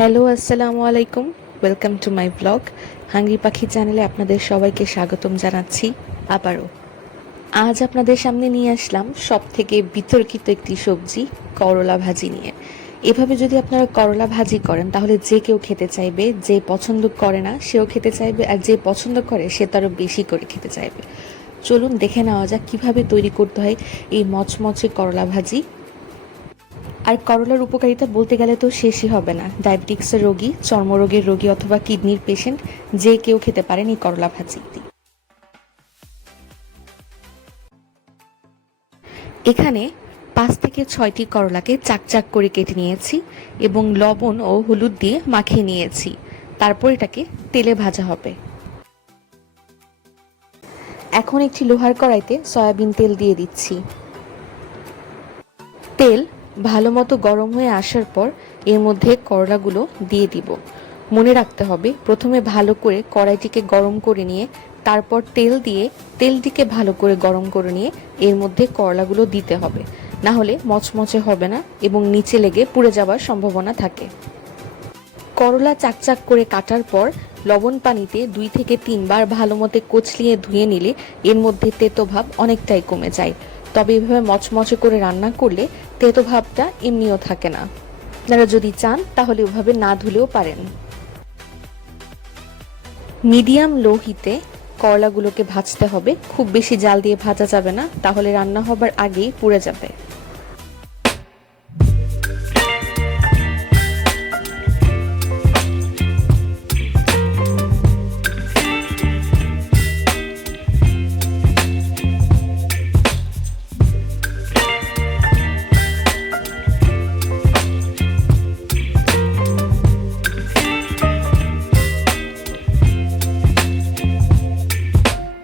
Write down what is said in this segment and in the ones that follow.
Hello, আসসালামু আলাইকুম। Welcome to my blog. Hungry পাখি চ্যানেলে আপনাদের সবাইকে স্বাগতম জানাচ্ছি আবারও। আজ আপনাদের সামনে নিয়ে আসলাম সবথেকে বিতর্কিত একটি সবজি, করলা ভাজি নিয়ে। এভাবে যদি আপনারা করলা ভাজি করেন তাহলে যে কেউ খেতে চাইবে, যে পছন্দ করে না সেও খেতে চাইবে, আর যে পছন্দ করে সে তারও বেশি করে খেতে চাইবে। চলুন দেখে নেওয়া যাক কীভাবে তৈরি করতে হয় এই মচমচে করলা ভাজি। আর করলার উপকারিতা বলতে গেলে তো শেষই হবে না। ডায়াবেটিক্সের রোগী, চর্মরোগের রোগী অথবা কিডনির পেশেন্ট যে কেউ খেতে পারেন এই করলা ভাজি। এখানে 5 থেকে 6টি করলাকে চাকচাক করে কেটে নিয়েছি এবং লবণ ও হলুদ দিয়ে মাখিয়ে নিয়েছি। তারপর এটাকে তেলে ভাজা হবে। এখন একটি লোহার কড়াইতে সয়াবিন তেল দিয়ে দিচ্ছি। তেল ভালো মতো গরম হয়ে আসার পর এর মধ্যে করলাগুলো দিয়ে দিব। মনে রাখতে হবে প্রথমে ভালো করে কড়াইটিকে গরম করে নিয়ে তারপর তেলটিকে ভালো করে গরম করে নিয়ে এর মধ্যে করলাগুলো দিতে হবে, না হলে মচমচে হবে না এবং নিচে লেগে পুড়ে যাওয়ার সম্ভাবনা থাকে। করলা চাকচাক করে কাটার পর লবণ পানিতে 2 থেকে 3 বার ভালো মতো কচলিয়ে ধুয়ে নিলে এর মধ্যে তেতো ভাব অনেকটাই কমে যায়। তবে এভাবে মচমচে করে রান্না করলে তেতো ভাবটা এমনিও থাকে না। আপনারা যদি চান তাহলে ওভাবে না ধুলেও পারেন। মিডিয়াম লো হিটে করলাগুলোকে ভাজতে হবে। খুব বেশি জাল দিয়ে ভাজা যাবে না, তাহলে রান্না হবার আগেই পুড়ে যাবে।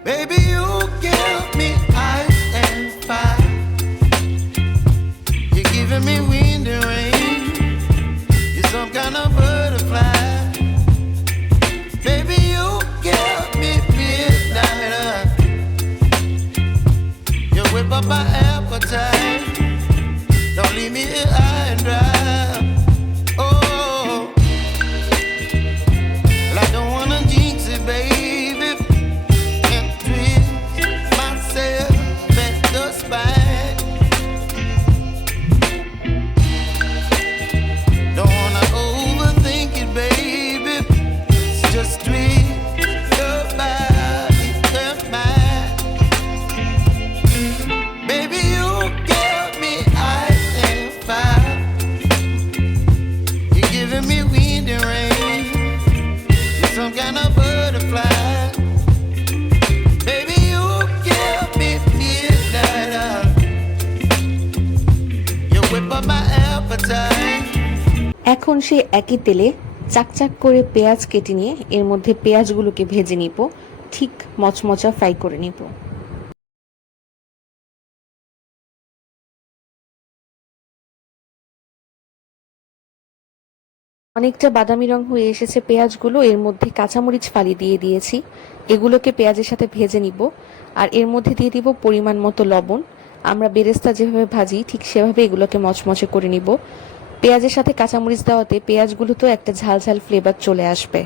Baby, you give me ice and fire. You're giving me wind and rain. You're some kind of butterfly. Baby, you give me midnight. You whip up my appetite. Don't leave me here high and dry. Oh, well, I don't wanna jinx it, baby. এখন সেই একই তেলে চাকচাক করে পেঁয়াজ কেটে নিয়ে এর মধ্যে পেঁয়াজগুলোকে ভেজে নিব, ঠিক মচমচা ফ্রাই করে নিব। অনেকটা বাদামি রং হয়ে এসেছে পেঁয়াজগুলো। এর মধ্যে কাঁচামরিচ ফালি দিয়ে দিয়েছি, এগুলোকে পেঁয়াজের সাথে ভেজে নিব। আর এর মধ্যে দিয়ে দিব পরিমাণ মতো লবণ। আমরা বেরেস্তা যেভাবে ভাজি ঠিক সেভাবে এগুলোকে মচমচে করে নিব। পেঁয়াজের সাথে কাঁচামরিচ দেওয়াতে পেঁয়াজগুলো তো একটা ঝাল ঝাল ফ্লেভার চলে আসবে।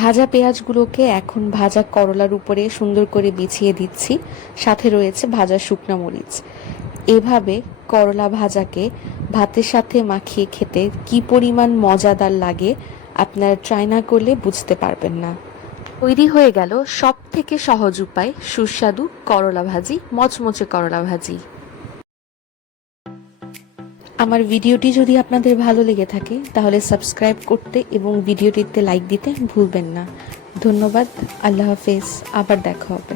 ভাজা পেঁয়াজগুলোকে এখন ভাজা করলার উপরে সুন্দর করে বিছিয়ে দিচ্ছি, সাথে রয়েছে ভাজা শুকনা মরিচ। এভাবে করলা ভাজাকে ভাতের সাথে মাখিয়ে খেতে কি পরিমাণ মজাদার লাগে আপনারা ট্রাই না করলে বুঝতে পারবেন না। তৈরি হয়ে গেল সব থেকে সহজ উপায় সুস্বাদু করলা ভাজি, মচমচে করলা ভাজি। আমার ভিডিওটি যদি আপনাদের ভালো লেগে থাকে তাহলে সাবস্ক্রাইব করতে এবং ভিডিওটিতে লাইক দিতে ভুলবেন না। ধন্যবাদ। আল্লাহ হাফেজ। আবার দেখা হবে।